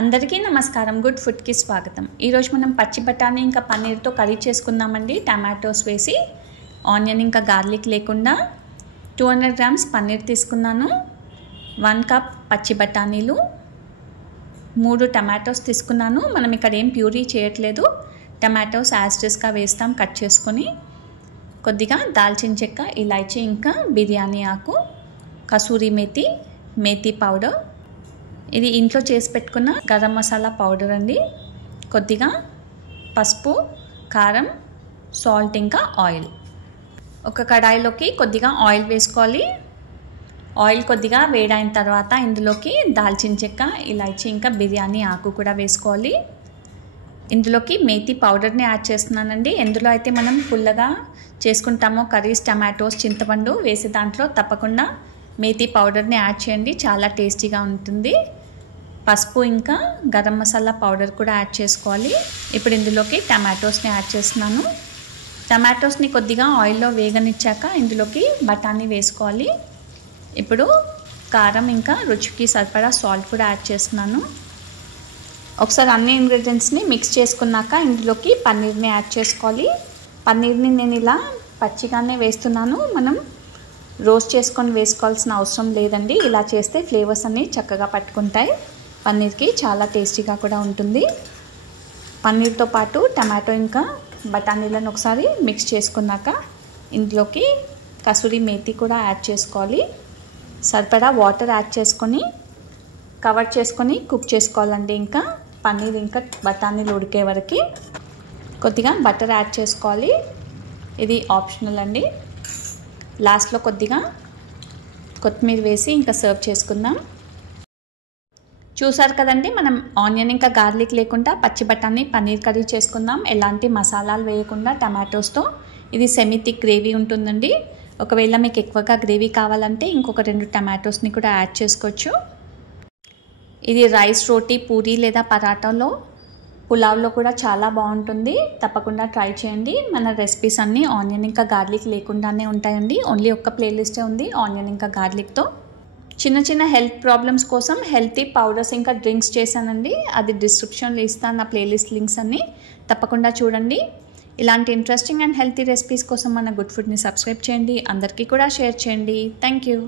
అందరికీ నమస్కారం. గుడ్ ఫుడ్కి స్వాగతం. ఈరోజు మనం పచ్చి బఠానీ ఇంకా పన్నీర్తో కర్రీ చేసుకుందామండి. టమాటోస్ వేసి ఆనియన్ ఇంకా గార్లిక్ లేకుండా 200 గ్రామ్స్ పన్నీర్ తీసుకున్నాను, 1 కప్ పచ్చి బఠానీలు, 3 టమాటోస్ తీసుకున్నాను. మనం ఇక్కడ ఏం ప్యూరీ చేయట్లేదు, టమాటోస్ యాస్టెస్గా వేస్తాం కట్ చేసుకొని. కొద్దిగా దాల్చిన చెక్క, ఇలాచీ ఇంకా బిర్యానీ ఆకు, కసూరి మేతి, మేతి పౌడర్, ఇది ఇంట్లో చేసి పెట్టుకున్న గరం మసాలా పౌడర్ అండి. కొద్దిగా పసుపు, కారం, సాల్ట్ ఇంకా ఆయిల్. ఒక కడాయిలోకి కొద్దిగా ఆయిల్ వేసుకోవాలి. ఆయిల్ కొద్దిగా వేడైన తర్వాత ఇందులోకి దాల్చిన చెక్క, ఇలాచీ ఇంకా బిర్యానీ ఆకు కూడా వేసుకోవాలి. ఇందులోకి మేతి పౌడర్ని యాడ్ చేస్తున్నానండి. ఎందులో అయితే మనం పుల్లగా చేసుకుంటామో కర్రీస్, టమాటోస్, చింతపండు వేసే దాంట్లో తప్పకుండా మేతి పౌడర్ని యాడ్ చేయండి, చాలా టేస్టీగా ఉంటుంది. పసుపు ఇంకా గరం మసాలా పౌడర్ కూడా యాడ్ చేసుకోవాలి. ఇప్పుడు ఇందులోకి టమాటోస్ని యాడ్ చేస్తున్నాను. టమాటోస్ని కొద్దిగా ఆయిల్లో వేగనిచ్చాక ఇందులోకి బఠానీ వేసుకోవాలి. ఇప్పుడు కారం ఇంకా రుచికి సరిపడా సాల్ట్ కూడా యాడ్ చేస్తున్నాను. ఒకసారి అన్ని ఇంగ్రీడియంట్స్ని మిక్స్ చేసుకున్నాక ఇందులోకి పన్నీర్ని యాడ్ చేసుకోవాలి. పన్నీర్ని నేను ఇలా పచ్చిగానే వేస్తున్నాను, మనం రోస్ట్ చేసుకొని వేసుకోవాల్సిన అవసరం లేదండి. ఇలా చేస్తే ఫ్లేవర్స్ అన్నీ చక్కగా పట్టుకుంటాయి, పన్నీర్కి చాలా టేస్టీగా కూడా ఉంటుంది. పన్నీర్తో పాటు టమాటో ఇంకా బఠానీలను ఒకసారి మిక్స్ చేసుకున్నాక ఇందులోకి కసూరి మేతి కూడా యాడ్ చేసుకోవాలి. సరిపడా వాటర్ యాడ్ చేసుకొని కవర్ చేసుకొని కుక్ చేసుకోవాలండి. ఇంకా పన్నీర్ ఇంకా బఠానీలు ఉడికే వరకు కొద్దిగా బటర్ యాడ్ చేసుకోవాలి. ఇది ఆప్షనల్ అండి. లాస్ట్లో కొద్దిగా కొత్తిమీర వేసి ఇంకా సర్వ్ చేసుకుందాం. చూసారు కదండి, మనం ఆనియన్ ఇంకా గార్లిక్ లేకుండా పచ్చి బఠానీ పన్నీర్ కర్రీ చేసుకుందాం, ఎలాంటి మసాలాలు వేయకుండా టమాటోస్తో. ఇది సెమీ థిక్ గ్రేవీ ఉంటుందండి. ఒకవేళ మీకు ఎక్కువగా గ్రేవీ కావాలంటే ఇంకొక 2 టమాటోస్ని కూడా యాడ్ చేసుకోవచ్చు. ఇది రైస్, రోటీ, పూరీ లేదా పరాటాలో, పులావ్లో కూడా చాలా బాగుంటుంది. తప్పకుండా ట్రై చేయండి. మన రెసిపీస్ అన్నీ ఆనియన్ ఇంకా గార్లిక్ లేకుండానే ఉంటాయండి. ఓన్లీ ఒక్క ప్లేలిస్టే ఉంది ఆనియన్ ఇంకా గార్లిక్తో. చిన్న చిన్న హెల్త్ ప్రాబ్లమ్స్ కోసం హెల్తీ పౌడర్స్ ఇంకా డ్రింక్స్ చేశానండి, అది డిస్క్రిప్షన్లో ఇస్తాను, నా ప్లేలిస్ట్ లింక్స్ అన్నీ తప్పకుండా చూడండి. ఇలాంటి ఇంట్రెస్టింగ్ అండ్ హెల్తీ రెసిపీస్ కోసం మన గుడ్ ఫుడ్ని సబ్స్క్రైబ్ చేయండి, అందరికీ కూడా షేర్ చేయండి. Thank you.